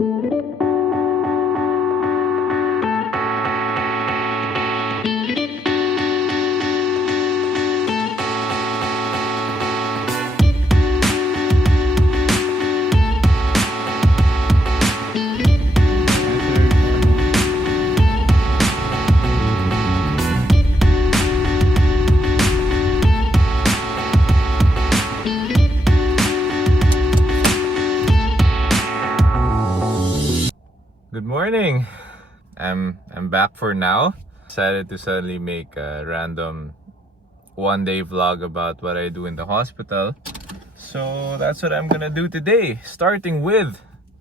Good morning. I'm back for now. Decided to suddenly make a random one-day vlog about what I do in the hospital. So that's what I'm gonna do today, starting with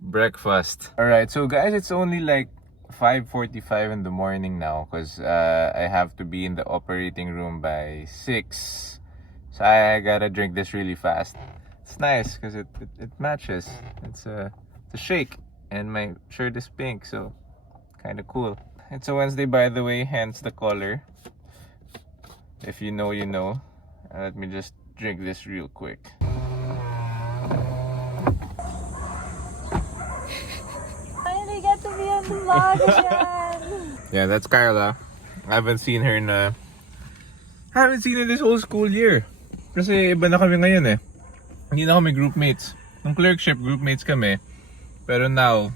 breakfast. Alright, so guys, it's only like 5:45 in the morning now because I have to be in the operating room by 6. So I gotta drink this really fast. It's nice because it matches. It's a shake. And my shirt is pink, so kind of cool. It's a Wednesday, by the way, hence the color. If you know, you know. Let me just drink this real quick. Finally get to be on the vlog again. Yeah, that's Carla. I haven't seen her this whole school year. Kasi iba na kami ngayon eh. Hindi na kami groupmates. Nung clerkship, groupmates kami. Pero now,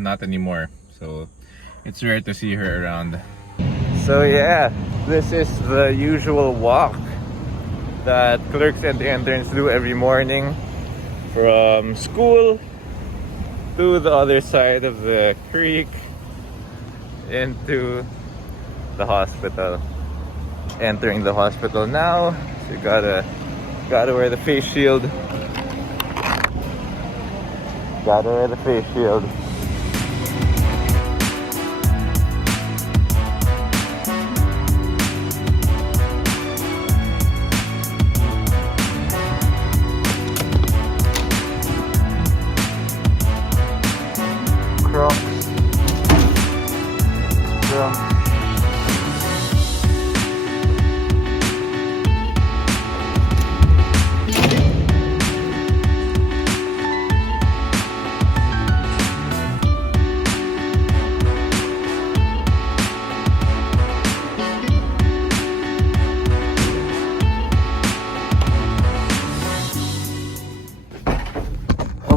not anymore. So it's rare to see her around. So yeah, this is the usual walk that clerks and interns do every morning from school to the other side of the creek into the hospital. Entering the hospital now, so you gotta wear the face shield. Gotta wear the face shield. Crocs.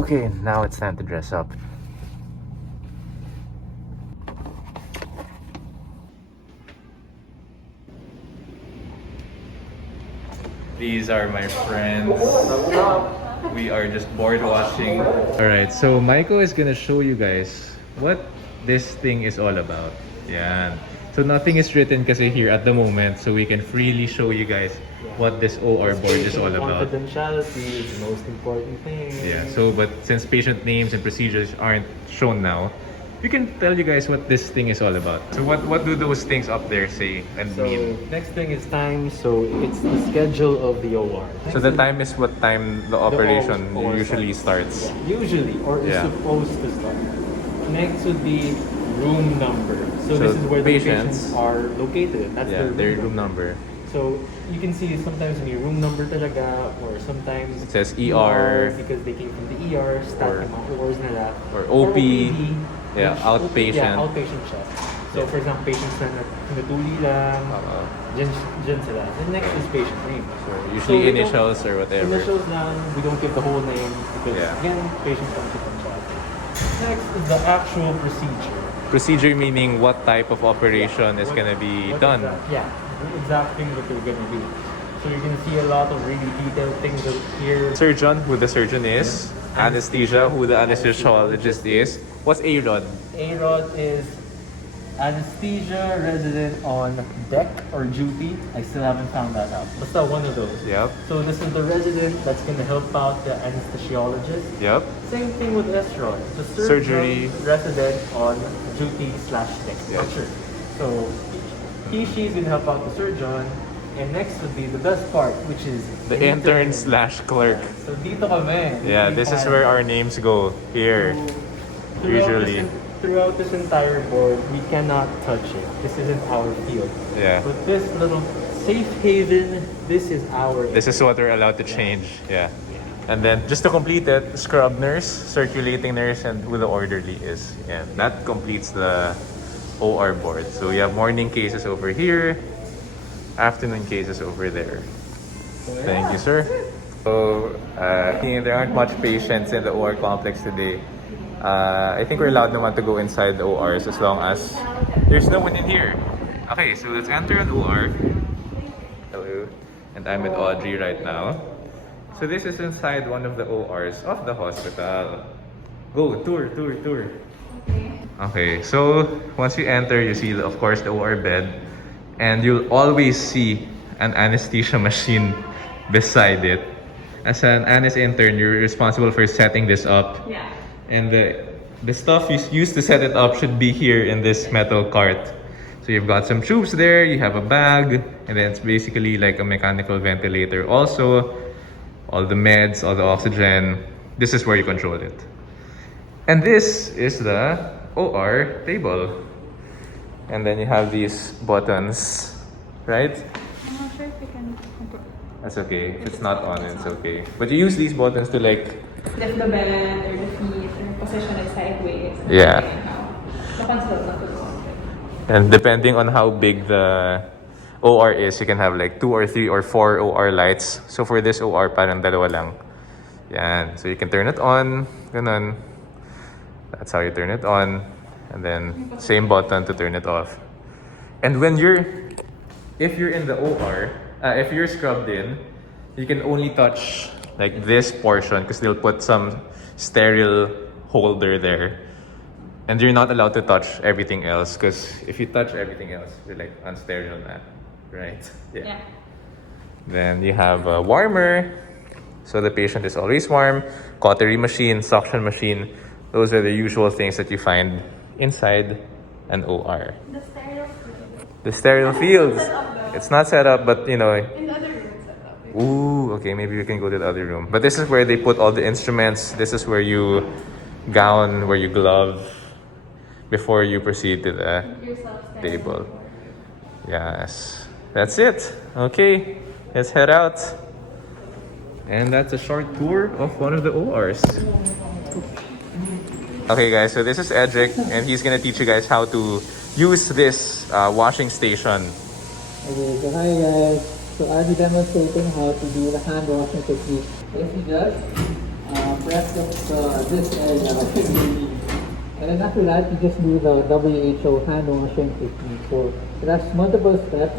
Okay, now it's time to dress up. These are my friends. We are just board watching. Alright, so Michael is gonna show you guys what this thing is all about. Yeah. So nothing is written kasi here at the moment, so we can freely show you guys what this OR board is all about. Confidentiality is the most important thing. Yeah, so but since patient names and procedures aren't shown now, we can tell you guys what this thing is all about. So what do those things up there say and So mean? next thing is time. So it's the schedule of the OR. So the time is what time the operation OR usually starts. Yeah, usually, or is Yeah. supposed to start. Next would be room number. So this is where the patients are located. That's Their room number. So you can see sometimes may room number talaga, or sometimes It says ER because they came from the ER, stat yung mga ORs nila. or OP. Yeah, which- outpatient. Yeah, outpatient siya. So for example, patients na natuli lang, dyan sila. And next is patient name. So usually we don't- initials or whatever. Initials lang, we don't give the whole name because Yeah. again, patients don't keep on track. Next is the actual procedure. Procedure meaning what type of operation is gonna be What done. the exact thing that they're gonna do. So you're gonna see a lot of really detailed things here. Surgeon, who the surgeon is. Anesthesia, who the anesthesiologist is. What's A-Rod? A-Rod is anesthesia resident on deck or duty. I still haven't found that out. Basta one of those. Yep. So this is the resident that's gonna help out the anesthesiologist. Yep. Same thing with S-Rod. The Surgery. resident on duty / deck. Yeah. Not sure. So she's gonna help out the surgeon. And next would be the best part, which is The intern / clerk. So dito kami. Yeah, this is where our names go. Here. So, Usually. throughout this entire board, we cannot touch it. This isn't our field. Yeah. But this little safe haven, this is our. This is what we're allowed to change. Yeah. And then just to complete it, scrub nurse, circulating nurse, and who the orderly is. And that completes the OR board. So we have morning cases over here, afternoon cases over there. Thank you, sir. So, there aren't much patients in the OR complex today. I think we're allowed naman to go inside the ORs as long as there's no one in here. Okay, so let's enter an OR. Hello. And I'm with Audrey right now. So this is inside one of the ORs of the hospital. Go, tour. Okay, so once you enter, you see, of course, the OR bed. And you'll always see an anesthesia machine beside it. As an anes intern, you're responsible for setting this up. Yeah. And the stuff you used to set it up should be here in this metal cart. So you've got some tubes there, you have a bag, and then it's basically like a mechanical ventilator. Also, all the meds, all the oxygen, this is where you control it. And this is the OR table. And then you have these buttons, right? I'm not sure if we can control. That's okay. If it's not on, it's okay. But you use these buttons to like... Lift the bed or the feet or position it sideways. Yeah. The console not to go. And depending on how big the OR is, you can have like 2 or 3 or 4 OR lights. So for this OR, parang dalawa lang. Yan. So you can turn it on. Ganun. That's how you turn it on. And then same button to turn it off. And when if you're in the OR, if you're scrubbed in, you can only touch like this portion because they'll put some sterile holder there. And you're not allowed to touch everything else because if you touch everything else, you're like unsterile na, right? Yeah. Then you have a warmer, so the patient is always warm. Cautery machine, suction machine, those are the usual things that you find inside an OR. The sterile field. The sterile fields. It's not set up, but you know. In the other room it's set up. Ooh, okay, maybe we can go to the other room. But this is where they put all the instruments. This is where you gown, where you glove before you proceed to the table. Yes, that's it. Okay, let's head out. And that's a short tour of one of the ORs. Okay guys, so this is Edric and he's gonna teach you guys how to use this washing station. Okay, so hi guys. So I'll be demonstrating how to do the hand washing technique. If you just press this area, and then after that you just do the WHO hand washing technique. So it has multiple steps.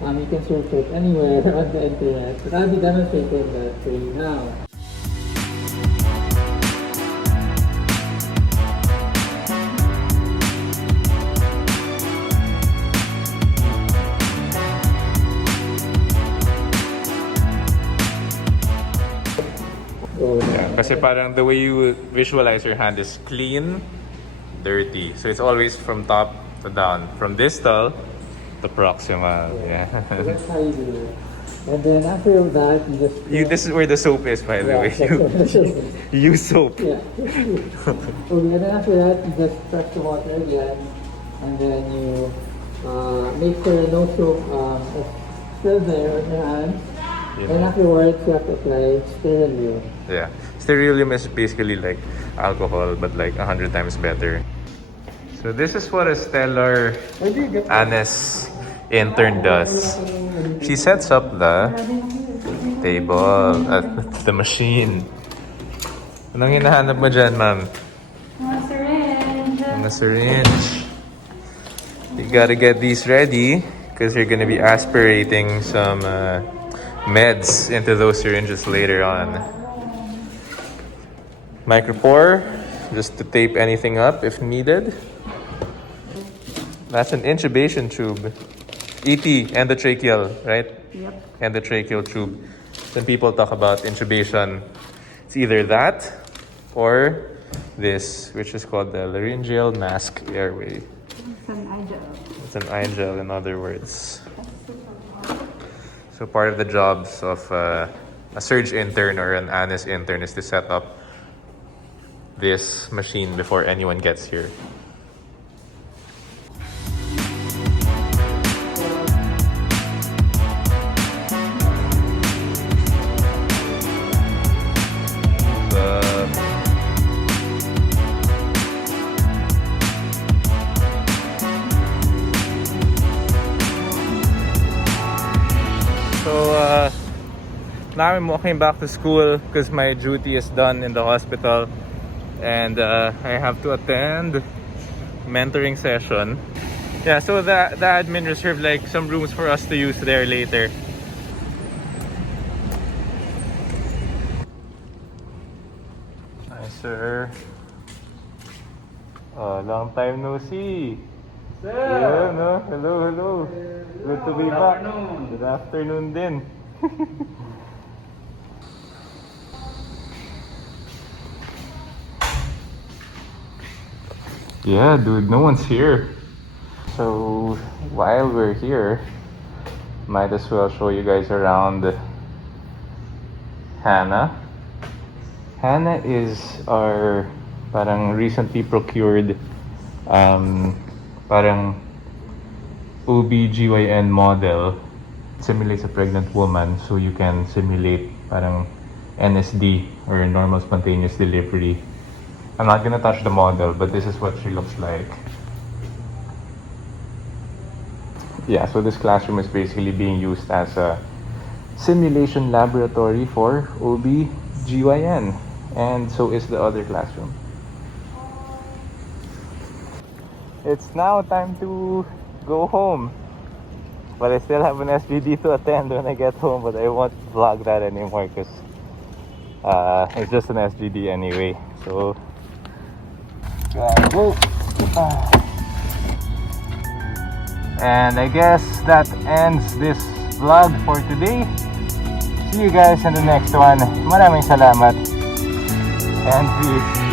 You can search it anywhere on the internet. But I'll be demonstrating that for you now. Yeah, kasi parang the way you visualize your hand is clean, dirty. So it's always from top to down. From distal to proximal. Yeah. So that's how you do it. And then after that, you just... This is where the soap is, by the way. You use soap. Yeah. Okay, and then after that, you just press the water again. And then you make sure no soap is still there on your hands. Yeah. And afterwards, you have to apply sterilium. Yeah. Sterilium is basically like alcohol, but like 100 times better. So this is what a stellar anes intern does. She sets up the table at the machine. Anong hinahanap mo dyan, ma'am? Mga syringe. Mga syringe. You gotta get these ready because you're gonna be aspirating some meds into those syringes later on. Micropore, just to tape anything up if needed. That's an intubation tube. ET, endotracheal, right? Yep. Endotracheal tube. When people talk about intubation, it's either that or this, which is called the laryngeal mask airway. It's an agile. It's an eye-gel, in other words. So part of the jobs of a surge intern or an anes intern is to set up this machine before anyone gets here. now I'm walking back to school because my duty is done in the hospital, and I have to attend mentoring session. Yeah, so the admin reserved like some rooms for us to use there later. Hi, sir. Long time no see. Sir! Yeah, no? Hello, hello. Good to be back. Good afternoon din. Yeah, dude, no one's here. So, while we're here, might as well show you guys around Hannah. Hannah is our parang recently procured parang OB/GYN model. It simulates a pregnant woman, so you can simulate parang NSD or normal spontaneous delivery. I'm not gonna touch the model, but this is what she looks like. Yeah, so this classroom is basically being used as a simulation laboratory for OB/GYN, and so is the other classroom. It's now time to go home, but I still have an SGD to attend when I get home, but I won't vlog that anymore because it's just an SGD anyway. So gotta go. And I guess that ends this vlog for today. See you guys in the next one. Maraming salamat and peace.